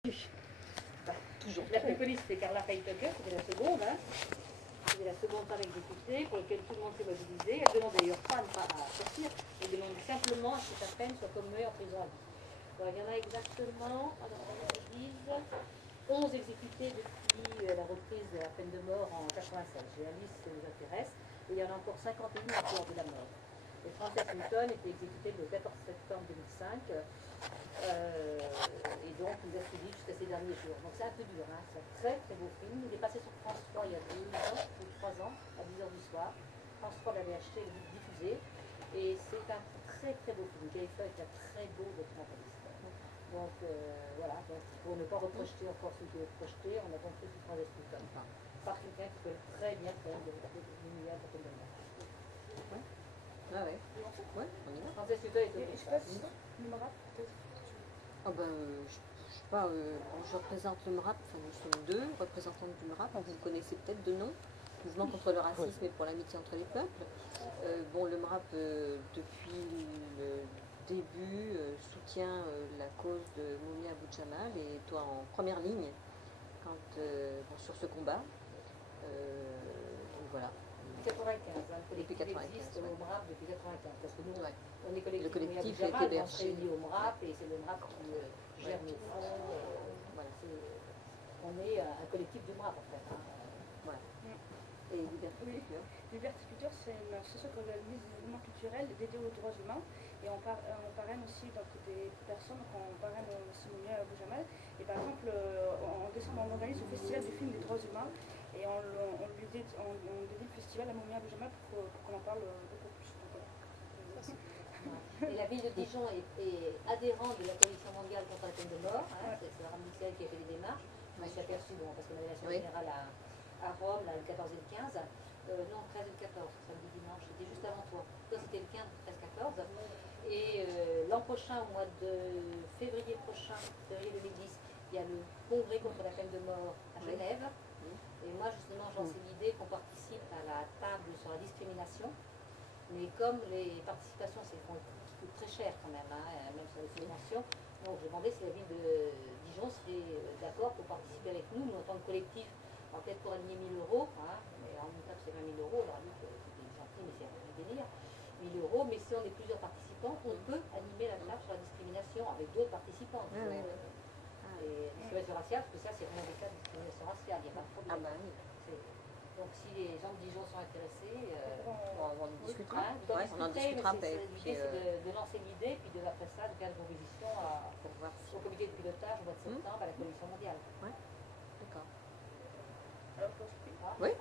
Bah, toujours. La plus connue, c'était Carla Faye-Tucker, c'était la seconde. Hein. C'était la seconde femme exécutée, pour laquelle tout le monde s'est mobilisé. Elle demande d'ailleurs pas à sortir, elle demande simplement à ce que sa peine soit commuée en prison à vie. Alors, il y en a exactement, alors on dit, 11 exécutés depuis la reprise de la peine de mort en 96. J'ai la liste, ça nous intéresse. Et il y en a encore 51 en cours de la mort. Et Frances Newton était exécutée le 14 septembre 2005. Et donc, il a suivi jusqu'à ces derniers jours. Donc, c'est un peu dur. Hein. C'est un très très beau film. Il est passé sur France 3 il y a 2 ans, ou 3 ans, à 10h du soir. France 3 l'avait acheté et diffusé. Et c'est un très très beau film. Gay Feu est un très beau documentaliste. Donc, voilà. Donc, pour ne pas reprojeter encore ce qui est projeté, on a donc pris sur Frances Newton. Par quelqu'un qui peut très bien faire de l'univers de la peine de mort. Ouais. Ah ouais. Ouais, on y va. Frances Newton est au Oh ben, je sais pas, je représente le MRAP, enfin nous sommes deux représentantes du MRAP, vous connaissez peut-être de nom, Mouvement contre le racisme et pour l'amitié entre les peuples. Bon, le MRAP, depuis le début, soutient la cause de Mumia Abu Jamal et toi en première ligne quand, bon, sur ce combat. Donc voilà. 95, hein, le collectif existe au MRAP depuis 95, parce que nous, on est collectif, le collectif est hébergé. On se réunit au MRAP et c'est le MRAP qui gère nos fonds. Voilà, on est un collectif du MRAP en fait. Hein. Voilà. Et Liberté Culture. Liberté Culture, c'est une association qui organise des événements culturels dédiés aux droits humains. Et on parraine aussi donc, des personnes, on parraine aussi Mumia Abu Jamal. Et par exemple, en décembre, on organise le festival du film des droits humains. Et on dédie le festival à Mumia Abu Jamal pour qu'on en parle beaucoup plus. Et la ville de Dijon est adhérente de la Coalition mondiale contre la peine de mort. Hein, c'est la Ramsey qui a fait les démarches. Je me suis aperçue, bon, parce qu'on avait l'assemblée générale à Rome, là, le 14 et le 15. Non, 13 et le 14, samedi, dimanche, c'était juste avant toi. Toi, c'était le 15, 13, 14. Et l'an prochain, au mois de février prochain, février 2010, il y a le congrès contre la peine de mort à Genève. Et moi, justement, j'en sais l'idée qu'on participe à la table sur la discrimination. Mais comme les participations, c'est coûte très cher quand même, hein, même sur les subventions, donc je demandais si la ville de Dijon serait d'accord pour participer avec nous, en tant que collectif. Alors peut-être pour aligner 1000 €, hein, mais en même temps c'est 20 000 €, on leur a dit que c'était gentil, mais c'est un délire. 1000 €, mais si on est plusieurs participants, on peut animer la table sur la discrimination avec d'autres participants. Et discrimination raciale, parce que ça c'est vraiment des cas de discrimination raciale, il n'y a pas de problème. Ah bah oui. Donc si les gens de Dijon sont intéressés, on en discutera. On en discutera. L'idée c'est de lancer l'idée, puis après ça, de faire une proposition au comité de pilotage au mois de septembre à la Coalition mondiale. Ouais. D'accord. Ah, oui.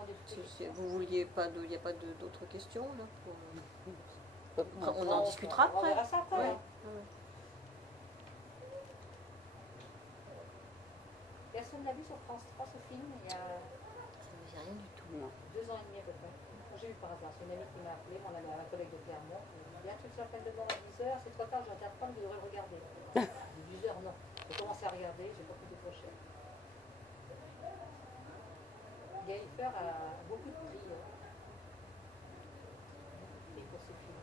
Vous vouliez pas il n'y a pas d'autres questions là pour... On en discutera après. On verra ça après. Ouais. Personne n'a vu sur France 3 ce film il y a... Rien du tout. Non. 2 ans et demi à peu près. J'ai eu par hasard, c'est une amie qui m'a appelé, mon ami, un collègue de Clermont. Il y a un truc sur la peine de mort à 10h, c'est trop tard, je vais t'apprendre, vous devrez le regarder. 10h, non. J'ai commencé à regarder, j'ai pas pu décrocher. Gay Feu a beaucoup de prix. Prix pour ce film.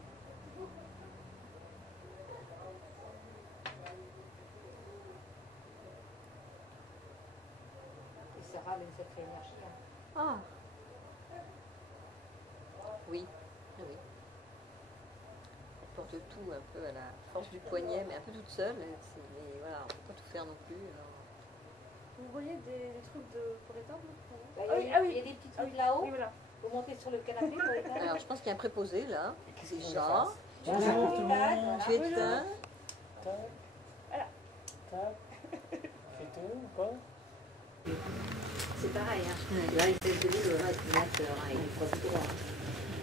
Et Sarah a une sacrée énergie. Hein. Ah. Oui, oui. Elle porte tout un peu à la force du poignet, mais un peu toute seule. Mais voilà, on ne peut pas tout faire non plus. Alors... Vous voyez des trucs pour étendre Il y a des petits trucs là-haut. Oui, voilà. Vous montez sur le canapé pour éteindre. Alors, je pense qu'il y a un préposé là. C'est ça. Bonjour tout le monde. Tu éteins. Voilà. C'est tout ou pas? C'est pareil, hein. Là, il s'agit de le régulateur, hein, il croit droit.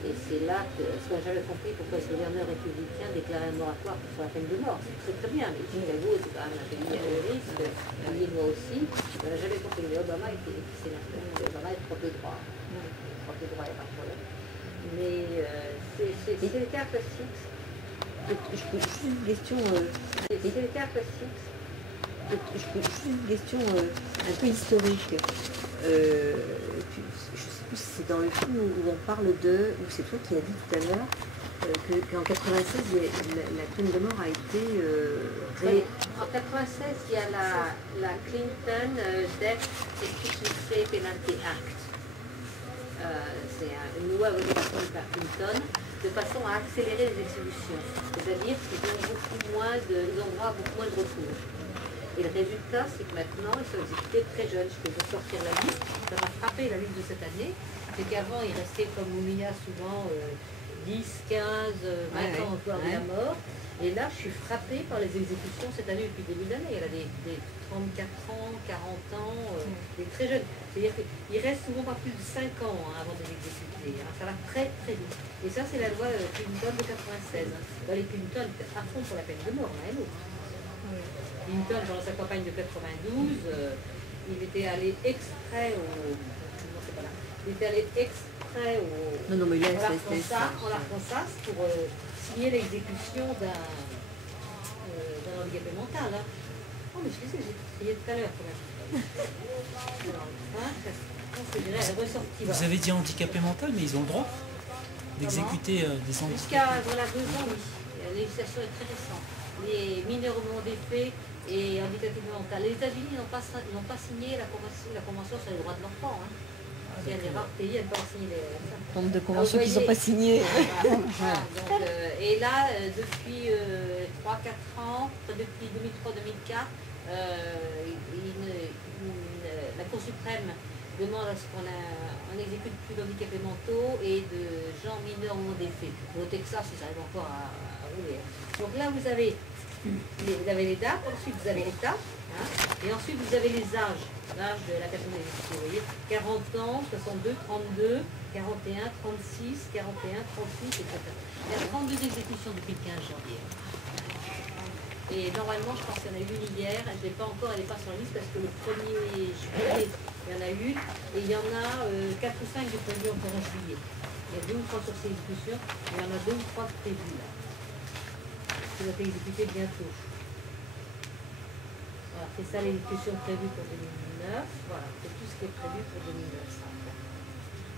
Et c'est là que, ce que j'avais compris, pourquoi ce gouverneur républicain déclarait un moratoire sur la peine de mort. C'est très bien, mais Chicago, c'est quand même un pays à haut risque, l'Illinois aussi. J'avais compris, mais Obama était sénateur. Obama est prof de droit. Prof de droit, il n'y a pas de problème. Mais c'est des cas classiques. Je peux juste une question. C'est des cas classiques. Je peux juste une question un peu historique. Je ne sais plus si c'est dans le film où on parle de, ou c'est toi qui as dit tout à l'heure, qu'en 96, la peine de mort a été En 96, il y a la Clinton Death Efficiency Penalty Act. C'est une loi votée par Clinton de façon à accélérer les exécutions. C'est-à-dire qu'ils ont droit à beaucoup moins de recours. Et le résultat, c'est que maintenant, ils sont exécutés très jeunes. Je peux vous sortir la liste. Ça m'a frappé la liste de cette année. C'est qu'avant, ils restaient comme Oumiya souvent 10, 15, 20 ans au pouvoir de la mort. Et là, je suis frappée par les exécutions cette année depuis le début de l'année. Il y a des 34 ans, 40 ans, des très jeunes. C'est-à-dire qu'ils restent souvent pas plus de 5 ans avant de les exécuter. Ça va très très vite. Et ça, c'est la loi Clinton de 96. Les Clinton étaient à fond pour la peine de mort, l'un et l'autre. Clinton, dans sa campagne de 92, il était allé exprès au... Non, c'est pas là. Il était allé exprès au... Non, mais là, en Arkansas pour signer l'exécution d'un handicapé mental. Hein. Oh, mais je sais, j'ai crié tout à l'heure quand même. Vous avez dit handicapé mental, mais ils ont le droit d'exécuter des handicapés. Jusqu'à 2 ans, oui. La législation est très récente. Les mineurs non défaits et handicapés mentaux. Les États-Unis n'ont pas signé la convention sur les droits de l'enfant. Hein. Il y a des rares pays à ne pas signer ça. Nombre de conventions qu'ils n'ont pas signées. Et là, depuis 3-4 ans, depuis 2003-2004, la Cour suprême demande à ce qu'on exécute plus d'handicapés mentaux et de gens mineurs non défaits. Au Texas, ils arrivent encore à rouler. Donc là, vous avez les dates, ensuite vous avez l'état, hein, et ensuite vous avez les âges. L'âge de la personne exécutée, vous voyez, 40 ans, 62, 32, 41, 36, 41, 36, etc. Il y a 32 exécutions depuis le 15 janvier. Et normalement, je pense qu'il y en a eu une hier, elle n'est pas sur la liste parce que le 1er juillet, il y en a une, et il y en a 4 ou 5 de prévues encore en juillet. Il y a 2 ou 3 sur ces exécutions, il y en a 2 ou 3 prévues là. Qui vont être exécutées bientôt. Voilà, c'est ça l'exécution prévue pour 2009. Voilà, c'est tout ce qui est prévu pour 2009. Ça.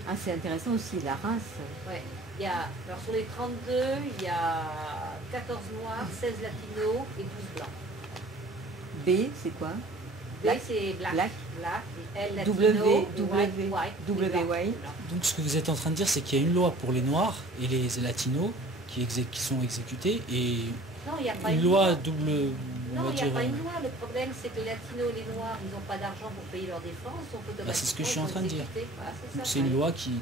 Ah, c'est intéressant aussi, la race. Ouais. Alors sur les 32, il y a 14 noirs, 16 latinos et 12 blancs. B, c'est quoi? B, c'est black. Et L, latino, white. Donc ce que vous êtes en train de dire, c'est qu'il y a une loi pour les noirs et les latinos qui sont exécutés et non, il n'y a pas une loi double... Non, il n'y a pas une loi. Le problème, c'est que les latinos et les noirs, ils n'ont pas d'argent pour payer leur défense. C'est ce que je suis en train de dire. Voilà, c'est une loi qui...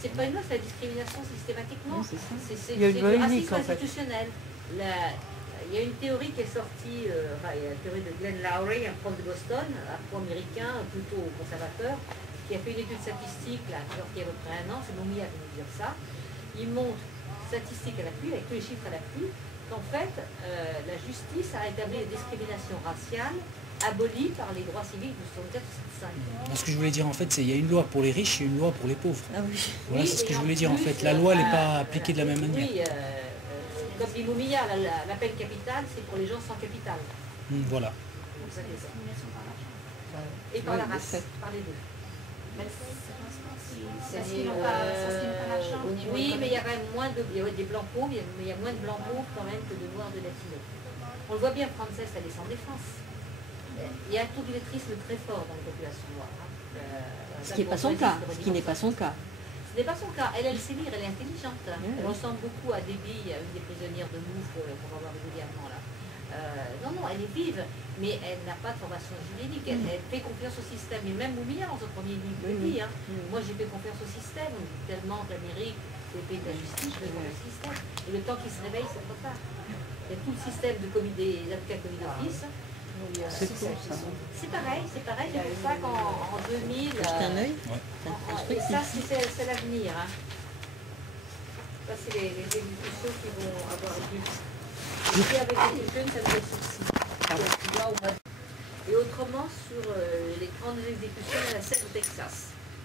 C'est pas une loi, c'est la discrimination systématiquement. Il y a une loi unique en fait. Institutionnel. Il y a une théorie qui est sortie, il y a la théorie de Glenn Lowry, un prof de Boston, afro-américain, plutôt conservateur, qui a fait une étude statistique, là, alors qu'il y a à peu près 1 an, c'est Moumi à nous dire ça. Il montre, statistique à l'appui, avec tous les chiffres à l'appui, qu'en fait, la justice a établi les discriminations raciales abolies par les droits civils de 1965. Ce que je voulais dire en fait, c'est qu'il y a une loi pour les riches et une loi pour les pauvres. Ah oui. Voilà, c'est ce que je voulais dire en fait. La loi, elle n'est pas appliquée de la même manière. Oui, comme dit Moumia, la peine capitale, c'est pour les gens sans capital. Voilà. Et par la race, par les deux. Oui, mais il y a quand même moins de... Il y a des blancs pauvres, mais il y a moins de blancs pauvres quand même que de noirs de latinos. On le voit bien, Frances, elle est sans défense. Il y a un taux d'illettrisme très fort dans les populations noires. Ce qui n'est pas son cas. Ce qui n'est pas son cas. Ce n'est pas son cas. Elle sait lire, elle est intelligente. Elle ressemble beaucoup à Debbie, une des prisonnières de Mouffe qu'on va voir régulièrement là. Non, elle est vive, mais elle n'a pas de formation juridique. Elle fait confiance au système. Et même Moumia, dans son premier livre, le dit. Moi, j'ai fait confiance au système. Tellement que l'Amérique, c'est le pays de la justice, je fais confiance au système. Et le temps qu'il se réveille, c'est trop tard. Il y a tout le système des avocats commis d'office. C'est pareil, c'est pour ça qu'en 2000... un œil. Et ça, c'est l'avenir. Hein. Ça, c'est les exécutions qui vont avoir lieu. Et avec les jeunes, ça devrait être souci. Et autrement, sur les grandes exécutions, il y en a 7 au Texas.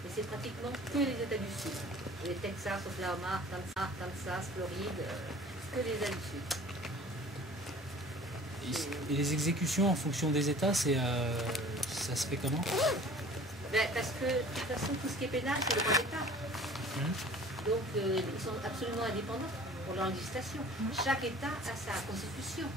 Et c'est pratiquement que les États du Sud. Les Texas, Oklahoma, Arkansas, Floride, que les États du Sud. Et les exécutions en fonction des États, ça se fait comment? Parce que de toute façon, tout ce qui est pénal, c'est le droit d'État. Donc, ils sont absolument indépendants pour leur législation. Chaque État a sa constitution.